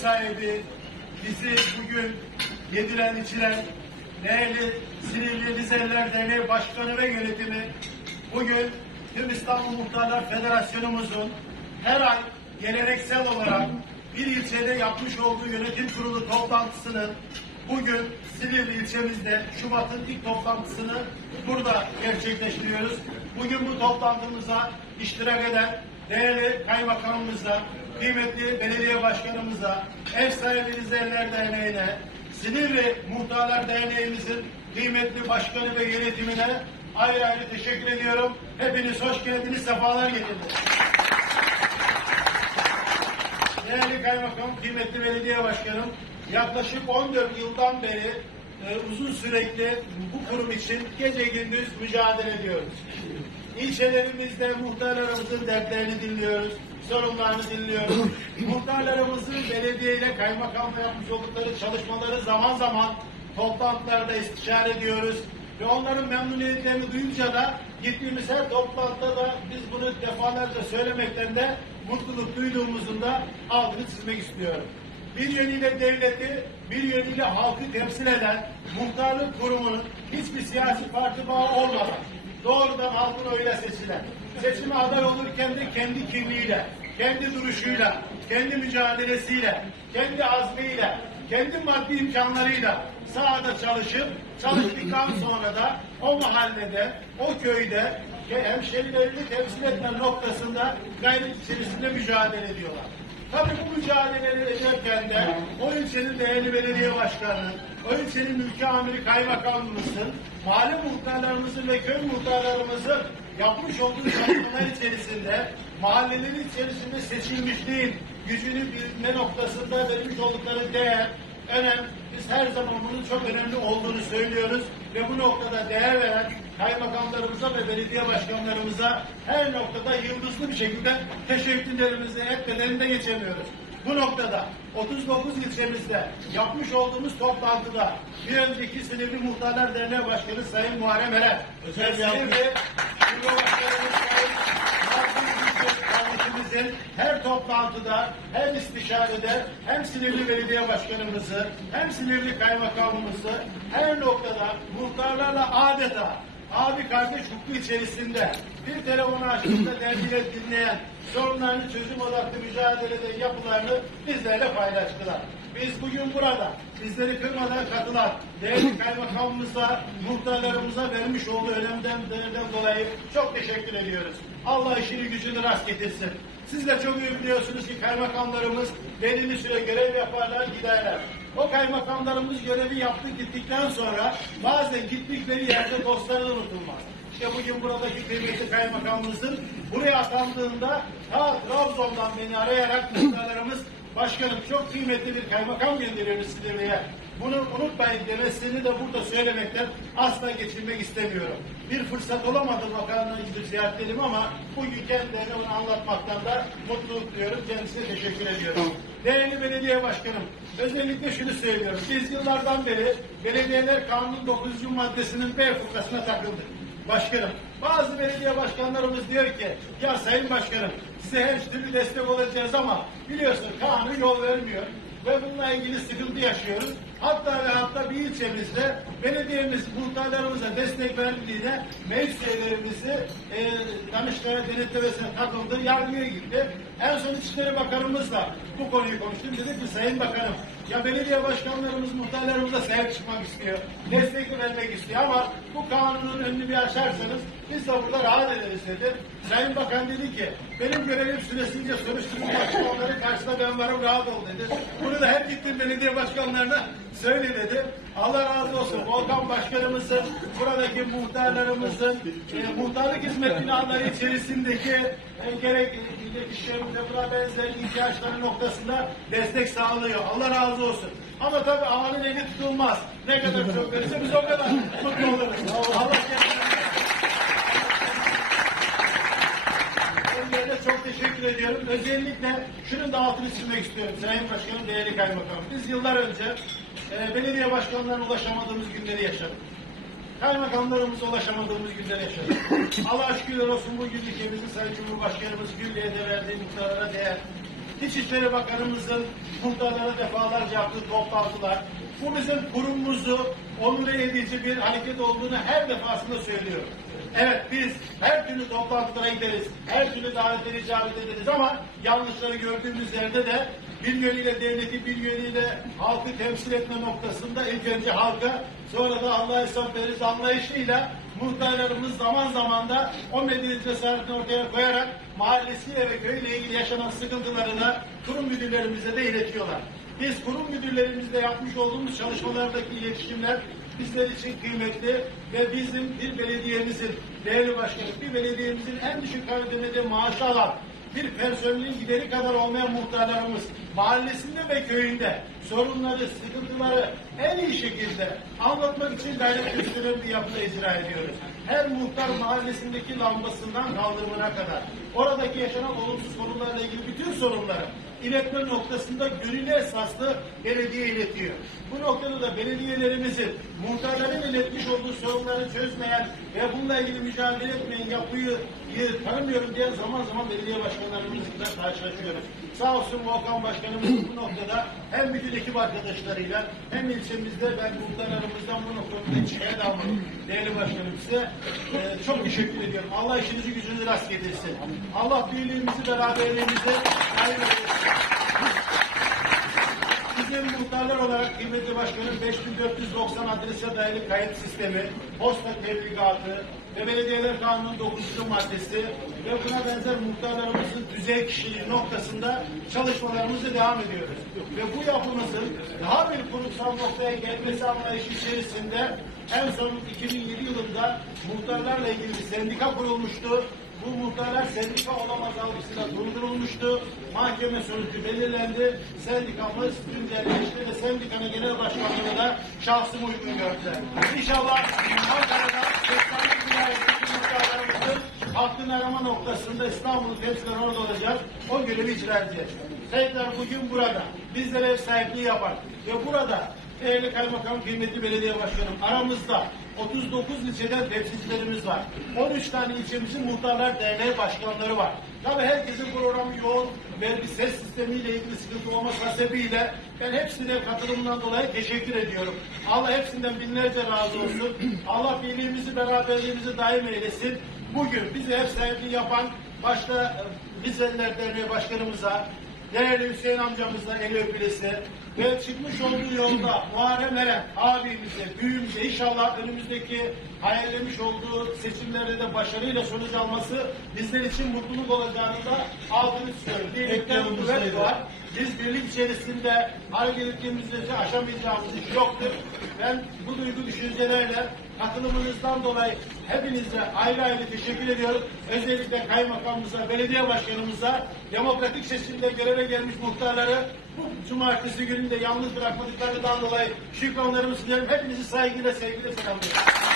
sahibi, bizi bugün yediren içiren değerli Silivri Rizeliler Derneği Başkanı ve yönetimi bugün tüm İstanbul Muhtarlar Federasyonumuzun her ay geleneksel olarak bir ilçede yapmış olduğu yönetim kurulu toplantısının bugün Silivri ilçemizde Şubat'ın ilk toplantısını burada gerçekleştiriyoruz. Bugün bu toplantımıza iştirak eden değerli kaymakamımıza, kıymetli belediye başkanımıza, ev sahibi Rizeliler Derneği'ne, Silivri Muhtarlar Derneğimizin kıymetli başkanı ve yönetimine ayrı ayrı teşekkür ediyorum. Hepiniz hoş geldiniz, sefalar getirdiniz. Değerli kaymakam, kıymetli belediye başkanım, yaklaşık 14 yıldan beri e, uzun sürekli bu kurum için gece gündüz mücadele ediyoruz. İlçelerimizde muhtarlarımızın dertlerini dinliyoruz, sorunlarını dinliyoruz. Muhtarlarımızın belediye ile kaymakamla yapmış oldukları çalışmaları zaman zaman toplantılarda istişare ediyoruz. Ve onların memnuniyetlerini duyunca da gittiğimiz her toplantıda da biz bunu defalarca söylemekten de mutluluk duyduğumuzun da altını çizmek istiyorum. Bir yönüyle devleti, bir yönüyle halkı temsil eden muhtarlık kurumunun hiçbir siyasi parti bağı olmadan doğrudan halkın oyuyla seçilen, seçime aday olurken de kendi kimliğiyle, kendi duruşuyla, kendi mücadelesiyle, kendi azmiyle, kendi maddi imkanlarıyla sahada çalışıp çalıştıktan sonra da o mahallede, o köyde hemşerilerini temsil etme noktasında gayret içerisinde mücadele ediyorlar. Tabii bu mücadeleleri ederken de o ilçenin değerli belediye başkanı, o ilçenin mülki amiri kaymakamımızın, mahalle muhtarlarımızın ve köy muhtarlarımızın yapmış olduğu çalışmalar içerisinde mahallelerin içerisinde seçilmişliğin gücünü bilme noktasında vermiş oldukları değer, önem, biz her zaman bunun çok önemli olduğunu söylüyoruz ve bu noktada değer veren kaymakamlarımıza ve belediye başkanlarımıza her noktada yıldızlı bir şekilde teşekkürlerimizi etmeden de geçemiyoruz. Bu noktada 39 ilçemizde yapmış olduğumuz toplantıda bir önceki Silivri Muhtarlar Derneği Başkanı Sayın Muharrem Eren, ve Silivri Şube Kardeşimizin her toplantıda, hem istişarede, hem Silivri Belediye Başkanımızı, hem Silivri Kaymakamımızı her noktada muhtarlarla adeta abi kardeş hukuku içerisinde bir telefonu açtığında dergileri dinleyen, sorunlarını çözüm odaklı mücadelede yapılarını bizlerle paylaştılar. Biz bugün burada bizleri kırmadan katılan değerli kaymakamımıza, muhtarlarımıza vermiş olduğu önemden, değerden dolayı çok teşekkür ediyoruz. Allah işini gücünü rast getirsin. Siz de çok iyi biliyorsunuz ki kaymakamlarımız belirli süre görev yaparlar, giderler. O kaymakamlarımız görevi yaptı gittikten sonra bazen gittikleri yerde dostları da unutulmaz. İşte bugün buradaki kıymetli kaymakamımızın buraya atandığında ta Trabzon'dan beni arayarak muhtarlarımız Başkanım çok kıymetli bir kaymakam gönderiyoruz Silivri'ye. Bunu unutmayın demesini de burada söylemekten asla geçirmek istemiyorum. Bir fırsat olamadı bakanlığa gidip ziyaret edelim ama bugün kendilerine onu anlatmaktan da mutluluk duyuyorum. Kendisine teşekkür ediyorum. Değerli belediye başkanım, özellikle şunu söylüyorum. Biz yıllardan beri belediyeler kanunun 9. maddesinin B fıkrasına takıldık. Başkanım, bazı belediye başkanlarımız diyor ki, ya sayın başkanım size her türlü destek olacağız ama biliyorsun kanun yol vermiyor ve bununla ilgili sıkıntı yaşıyoruz. Hatta ve hatta bir ilçemizde belediyemiz muhtarlarımıza destek verdiğine meclis üyelerimizi e, Danıştay'a denetlemesine takıldı, yargıya gitti. En son İçişleri Bakanımızla bu konuyu konuştum. Dedi ki Sayın Bakanım ya belediye başkanlarımız muhtarlarımıza sahip çıkmak istiyor. Destek vermek istiyor ama bu kanunun önünü bir açarsanız biz de burada rahat ederiz dedi. Sayın Bakan dedi ki benim görevim süresince soruşturma başkanları karşısında ben varım rahat ol dedi. Bunu da her gittiğim belediye başkanlarına söyle dedi. Allah razı olsun. Volkan Başkanımızın, buradaki muhtarlarımızın, e, muhtarlık hizmet binaları içerisindeki e, gerek iletişimde buna benzer ihtiyaçları noktasında destek sağlıyor. Allah razı olsun. Ama tabii ağanın eli tutulmaz. Ne kadar çok verirse biz o kadar mutlu oluruz. Allah çok teşekkür ediyorum. Özellikle şunun da altını çizmek istiyorum. Sayın Başkanım, değerli kaymakamım. Biz yıllar önce e, belediye başkanlarına ulaşamadığımız günleri yaşadık. Kaymakamlarımıza ulaşamadığımız günleri yaşadık. Allah şükürler olsun bugün ülkemizin Sayın Cumhurbaşkanımız Güllü'ye de verdiği miktarlara değer. İçişleri Bakanımızın muhtarlara defalarca yaptığı toplantılar, bu bizim kurumumuzu onur edici bir hareket olduğunu her defasında söylüyorum. Evet biz her türlü toplantılara gideriz, her türlü davetlere icabet ederiz ama yanlışları gördüğümüz yerde de bir yönüyle devleti, bir yönüyle halkı temsil etme noktasında ilk önce halka, sonra da Allah'a hesap veririz anlayışıyla muhtarlarımız zaman zaman da o medeni cesaretini ortaya koyarak mahallesiyle ve köyle ilgili yaşanan sıkıntıları da kurum müdürlerimize de iletiyorlar. Biz kurum müdürlerimizle yapmış olduğumuz çalışmalardaki iletişimler bizler için kıymetli ve bizim bir belediyemizin değerli başkanı, bir belediyemizin en düşük kademede maaşı alan bir personelin gideri kadar olmayan muhtarlarımız mahallesinde ve köyünde sorunları, sıkıntıları en iyi şekilde anlatmak için gayret gösteren bir yapıda icra ediyoruz. Her muhtar mahallesindeki lambasından kaldırımına kadar oradaki yaşanan olumsuz sorunlarla ilgili bütün sorunları iletme noktasında gönüllü esaslı belediye iletiyor. Bu noktada da belediyelerimizin muhtarların iletmiş olduğu sorunları çözmeyen ve bununla ilgili mücadele etmeyen yapıyı tanımıyorum diye zaman zaman belediye başkanlarımızla karşılaşıyoruz. Sağ olsun Volkan Başkanımız bu noktada hem bütün ekip arkadaşlarıyla hem ilçemizde ben muhtarlarımızdan bu noktada şikayet almadım. Değerli başkanım size e, çok teşekkür ediyorum. Allah işinizi gücünüzü rast getirsin. Allah birliğimizi beraberliğimizi. Bizim muhtarlar olarak kıymetli başkanım 5490 adrese dayalı kayıt sistemi, posta tebligatı ve belediyeler kanunun 9. maddesi ve buna benzer muhtarlarımızın düzey kişiliği noktasında çalışmalarımızı devam ediyoruz. Ve bu yapımızın daha bir kurumsal noktaya gelmesi anlayışı içerisinde en son 2007 yılında muhtarlarla ilgili sendika kurulmuştu. Bu muhtarlar sendika olamaz algısıyla durdurulmuştu. Mahkeme sonucu belirlendi. Sendikamız güncelleşti ve sendikanın genel başkanlığını da şahsım uygun gördüler. İnşallah Ankara'da 80'lik vilayetteki muhtarlarımızın hakkını arama noktasında İstanbul'un temsilen orada olacağız. O görevi icra edeceğiz. Tekrar bugün burada bizlere ev sahipliği yapan ve burada değerli kaymakam, kıymetli belediye başkanım aramızda 39 ilçeden temsilcilerimiz var. 13 tane ilçemizin muhtarlar derneği başkanları var. Tabii herkesin programı yoğun ve bir ses sistemiyle ilgili sıkıntı olması hasebiyle ben hepsine katılımından dolayı teşekkür ediyorum. Allah hepsinden binlerce razı olsun. Allah birliğimizi, beraberliğimizi daim eylesin. Bugün bizi ev sahipliği yapan başta e, Rizeliler Derneği Başkanımıza, değerli Hüseyin amcamızla el öpülesi ve çıkmış olduğu yolda Muharrem Eren abimize, büyüğümüze inşallah önümüzdeki hayallemiş olduğu seçimlerde de başarıyla sonuç alması bizler için mutluluk olacağını da altını istiyorum. Birlikten kuvvet var. Biz birlik içerisinde hareket ettiğimizde aşamayacağımız iş yoktur. Ben bu duygu düşüncelerle katılımınızdan dolayı hepinize ayrı ayrı teşekkür ediyorum. Özellikle kaymakamımıza, belediye başkanımıza, demokratik seçimde göreve gelmiş muhtarları bu cumartesi gününde yalnız bırakmadıklarından dolayı şükranlarımı sunuyorum. Hepinizi saygıyla, sevgiyle selamlıyorum.